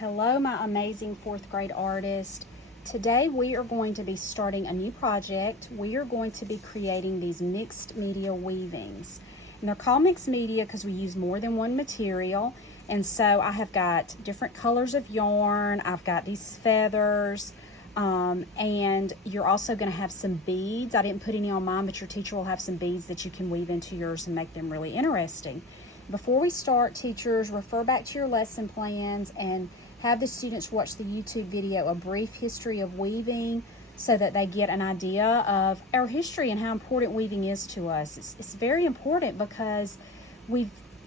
Hello, my amazing fourth grade artist. Today we are going to be starting a new project. We are going to be creating these mixed media weavings. And they're called mixed media because we use more than one material. And so I have got different colors of yarn. I've got these feathers. And you're also going to have some beads. I didn't put any on mine, but your teacher will have some beads that you can weave into yours and make them really interesting. Before we start, teachers, refer back to your lesson plans and have the students watch the YouTube video, A Brief History of Weaving, so that they get an idea of our history and how important weaving is to us. It's very important because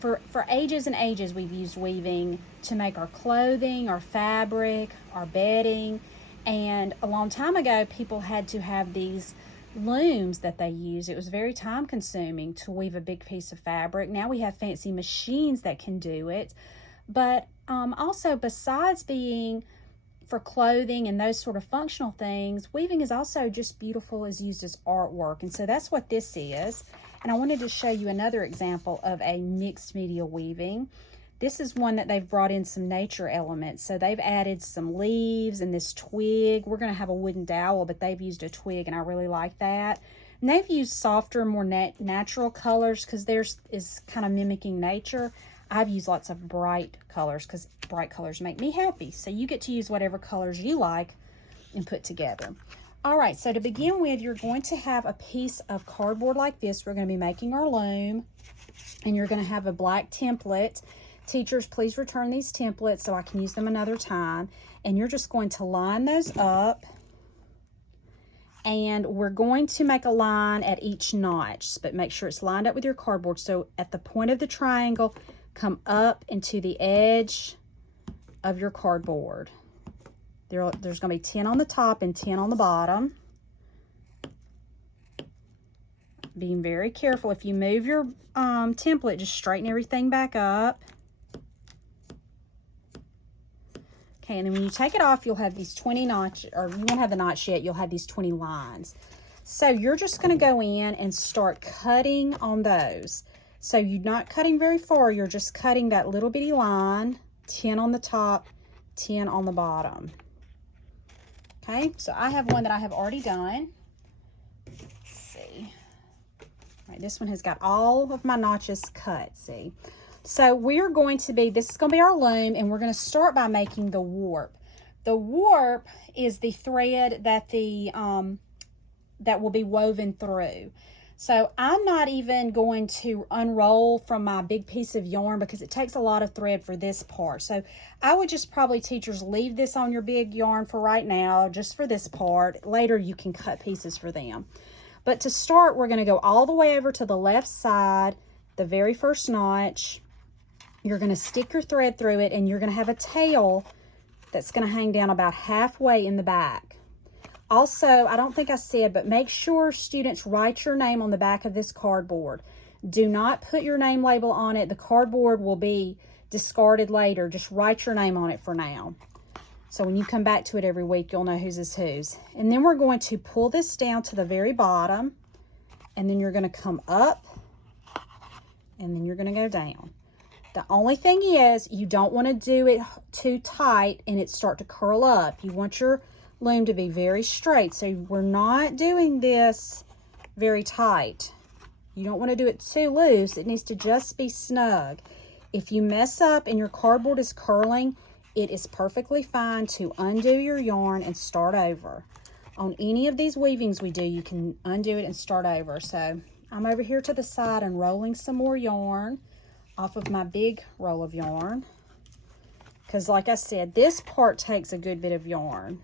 for ages and ages, we've used weaving to make our clothing, our fabric, our bedding. And a long time ago, people had to have these looms that they use. It was very time consuming to weave a big piece of fabric. Now we have fancy machines that can do it. But also, besides being for clothing and those sort of functional things, weaving is also just beautiful as used as artwork. And so that's what this is. And I wanted to show you another example of a mixed media weaving. This is one that they've brought in some nature elements. So they've added some leaves and this twig. We're going to have a wooden dowel, but they've used a twig, and I really like that. And they've used softer, more natural colors because theirs is kind of mimicking nature. I've used lots of bright colors because bright colors make me happy. So you get to use whatever colors you like and put together. All right, so to begin with, you're going to have a piece of cardboard like this. We're going to be making our loom, and you're going to have a black template. Teachers, please return these templates so I can use them another time. And you're just going to line those up. And we're going to make a line at each notch, but make sure it's lined up with your cardboard. So at the point of the triangle, come up into the edge of your cardboard. There's going to be 10 on the top and 10 on the bottom. Being very careful. If you move your template, just straighten everything back up. Okay, and then when you take it off, you'll have these 20 notches, or you won't have the notch yet, you'll have these 20 lines. So you're just going to go in and start cutting on those. So you're not cutting very far, you're just cutting that little bitty line, 10 on the top, 10 on the bottom. Okay, so I have one that I have already done. Let's see. All right, this one has got all of my notches cut, see. So we're going to be, this is going to be our loom, and we're going to start by making the warp. The warp is the thread that that will be woven through. So I'm not even going to unroll from my big piece of yarn because it takes a lot of thread for this part. So I would just probably, teachers, leave this on your big yarn for right now, just for this part. Later you can cut pieces for them. But to start, we're going to go all the way over to the left side, the very first notch. You're going to stick your thread through it, and you're going to have a tail that's going to hang down about halfway in the back. Also, I don't think I said, but make sure students write your name on the back of this cardboard. Do not put your name label on it. The cardboard will be discarded later. Just write your name on it for now. So when you come back to it every week, you'll know whose is whose. And then we're going to pull this down to the very bottom, and then you're going to come up, and then you're going to go down. The only thing is, you don't want to do it too tight and it start to curl up. You want your loom to be very straight. So we're not doing this very tight. You don't want to do it too loose. It needs to just be snug. If you mess up and your cardboard is curling, it is perfectly fine to undo your yarn and start over. On any of these weavings we do, you can undo it and start over. So I'm over here to the side and rolling some more yarn off of my big roll of yarn, because like I said, this part takes a good bit of yarn,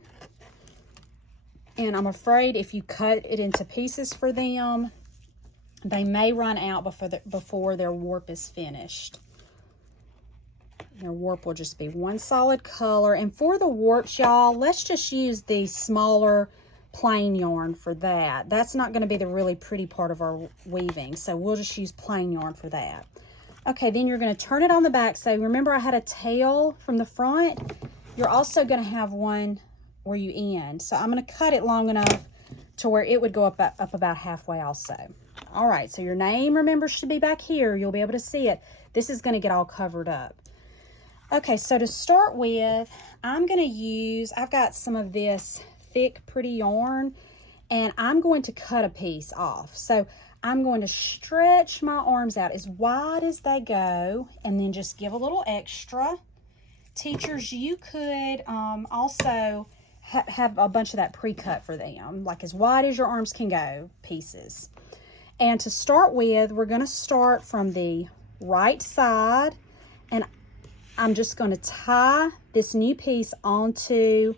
and I'm afraid if you cut it into pieces for them, they may run out before their warp is finished. Their warp will just be one solid color. And for the warps, y'all, let's just use the smaller plain yarn for that. That's not going to be the really pretty part of our weaving, so we'll just use plain yarn for that. Okay, then you're going to turn it on the back. So remember, I had a tail from the front. You're also going to have one where you end. So I'm going to cut it long enough to where it would go up about halfway also. All right, so your name, remember, should be back here. You'll be able to see it. This is going to get all covered up. Okay, so to start with, I'm going to use, I've got some of this thick, pretty yarn, and I'm going to cut a piece off. So I'm going to stretch my arms out as wide as they go, and then just give a little extra. Teachers, you could also have a bunch of that pre-cut for them, like as wide as your arms can go pieces. And to start with, we're going to start from the right side, and I'm just going to tie this new piece onto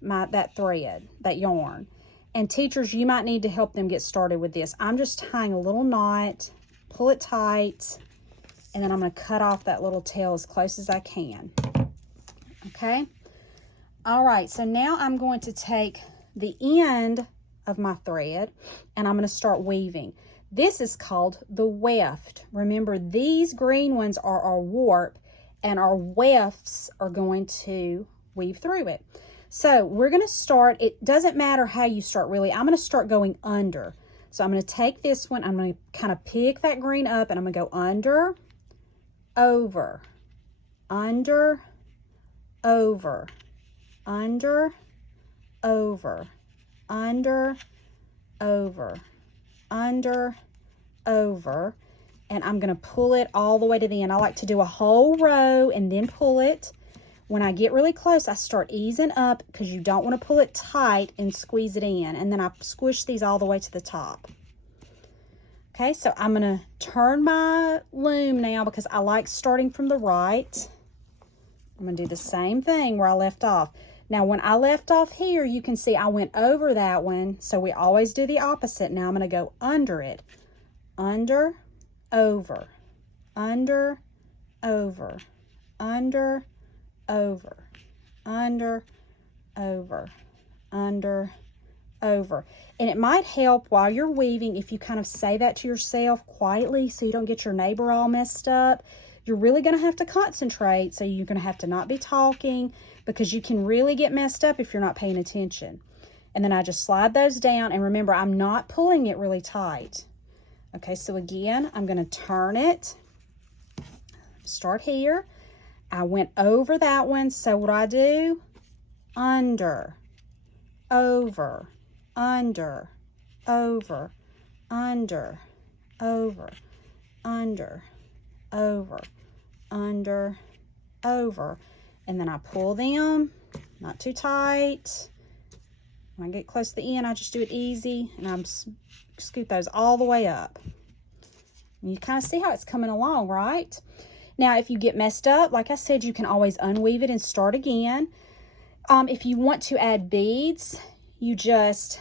that thread, that yarn. And teachers, you might need to help them get started with this. I'm just tying a little knot, pull it tight, and then I'm going to cut off that little tail as close as I can. Okay? All right, so now I'm going to take the end of my thread and I'm going to start weaving. This is called the weft. Remember, these green ones are our warp, and our wefts are going to weave through it. So we're going to start, it doesn't matter how you start really. I'm going to start going under. So I'm going to take this one, I'm going to kind of pick that green up, and I'm going to go under, over, under, over, under, over, under, over, under, over, and I'm going to pull it all the way to the end. I like to do a whole row and then pull it. When I get really close, I start easing up because you don't want to pull it tight and squeeze it in. And then I squish these all the way to the top. Okay, so I'm going to turn my loom now because I like starting from the right. I'm going to do the same thing where I left off. Now, when I left off here, you can see I went over that one. So we always do the opposite. Now I'm going to go under it. Under, over, under, over, under, over, under, over, under, over. And it might help while you're weaving if you kind of say that to yourself quietly so you don't get your neighbor all messed up. You're really going to have to concentrate, so you're going to have to not be talking because you can really get messed up if you're not paying attention. And then I just slide those down, and remember, I'm not pulling it really tight. Okay, so again, I'm going to turn it, start here. I went over that one, so what do I do? Under, over, under, over, under, over, under, over, under, over. And then I pull them, not too tight. When I get close to the end, I just do it easy, and I'm scoop those all the way up. And you kind of see how it's coming along, right? Now, if you get messed up, like I said, you can always unweave it and start again. If you want to add beads, you just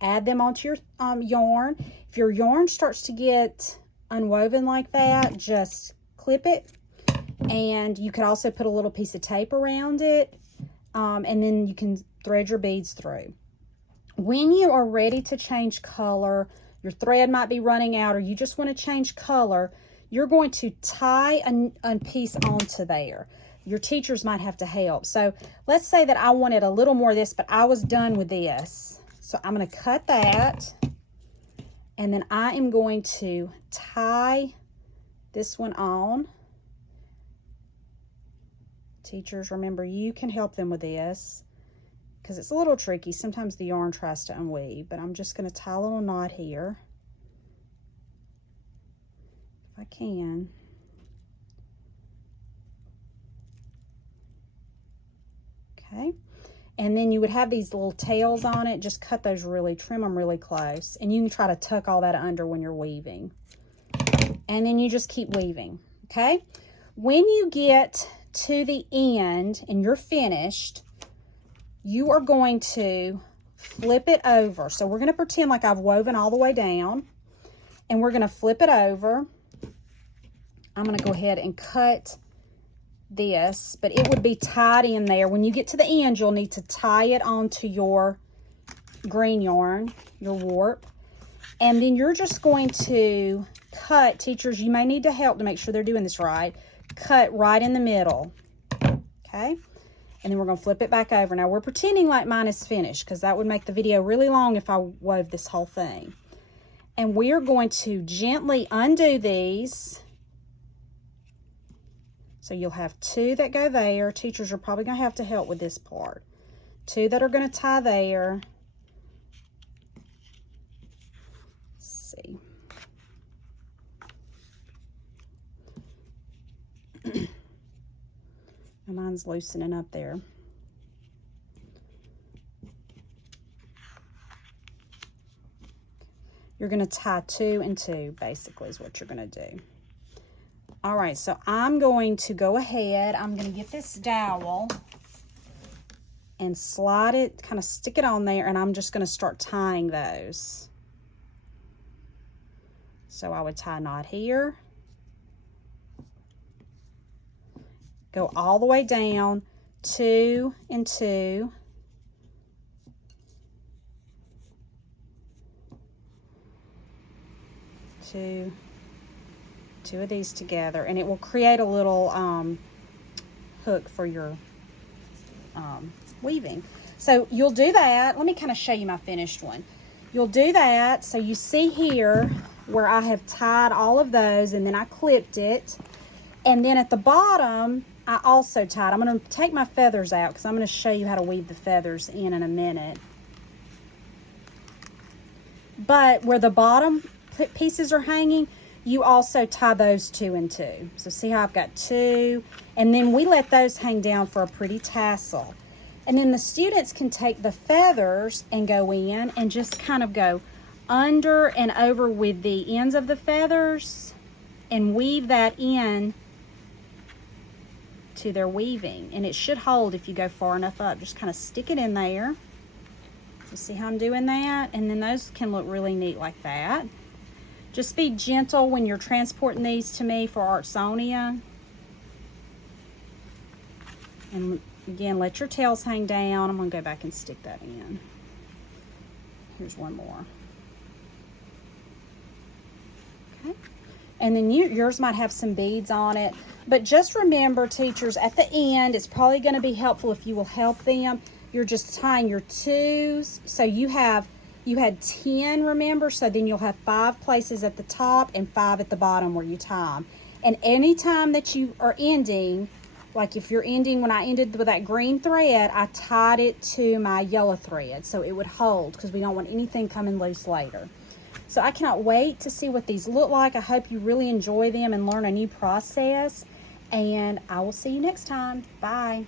add them onto your yarn. If your yarn starts to get unwoven like that, just clip it. And you could also put a little piece of tape around it. And then you can thread your beads through. When you are ready to change color, your thread might be running out, or you just want to change color, you're going to tie a piece onto there. Your teachers might have to help. So let's say that I wanted a little more of this, but I was done with this. So I'm going to cut that, and then I am going to tie this one on. Teachers, remember, you can help them with this because it's a little tricky. Sometimes the yarn tries to unweave, but I'm just going to tie a little knot here. If I can. Okay. And then you would have these little tails on it. Just cut those trim them really close. And you can try to tuck all that under when you're weaving. And then you just keep weaving, okay? When you get to the end and you're finished, you are going to flip it over. So we're going to pretend like I've woven all the way down, and we're going to flip it over. I'm going to go ahead and cut this, but it would be tied in there. When you get to the end, you'll need to tie it onto your green yarn, your warp, and then you're just going to cut. Teachers, you may need to help to make sure they're doing this right. Cut right in the middle, okay? And then we're going to flip it back over. Now, we're pretending like mine is finished because that would make the video really long if I wove this whole thing. And we are going to gently undo these So you'll have 2 that go there. Teachers are probably going to have to help with this part. 2 that are going to tie there. Let's see. Mine's loosening up there. You're going to tie 2 and 2, basically, is what you're going to do. All right, so I'm going to go ahead. I'm going to get this dowel and slide it, kind of stick it on there, and I'm just going to start tying those. So I would tie a knot here. Go all the way down, 2 and 2. Two of these together, and it will create a little hook for your weaving. So you'll do that. Let me kind of show you my finished one. You'll do that. So you see here where I have tied all of those, and then I clipped it, and then at the bottom I also tied. I'm going to take my feathers out because I'm going to show you how to weave the feathers in a minute. But where the bottom pieces are hanging, you also tie those 2 and 2. So see how I've got 2, and then we let those hang down for a pretty tassel. And then the students can take the feathers and go in and just kind of go under and over with the ends of the feathers and weave that in to their weaving. And it should hold if you go far enough up. Just kind of stick it in there. So see how I'm doing that? And then those can look really neat like that. Just be gentle when you're transporting these to me for Artsonia. And again, let your tails hang down. I'm going to go back and stick that in. Here's one more. Okay. And then yours might have some beads on it. But just remember, teachers, at the end, it's probably going to be helpful if you will help them. You're just tying your 2s. So you had 10, remember? So then you'll have 5 places at the top and 5 at the bottom where you tie them. And anytime that you are ending, like if you're ending, when I ended with that green thread, I tied it to my yellow thread so it would hold, because we don't want anything coming loose later. So I cannot wait to see what these look like. I hope you really enjoy them and learn a new process. And I will see you next time. Bye.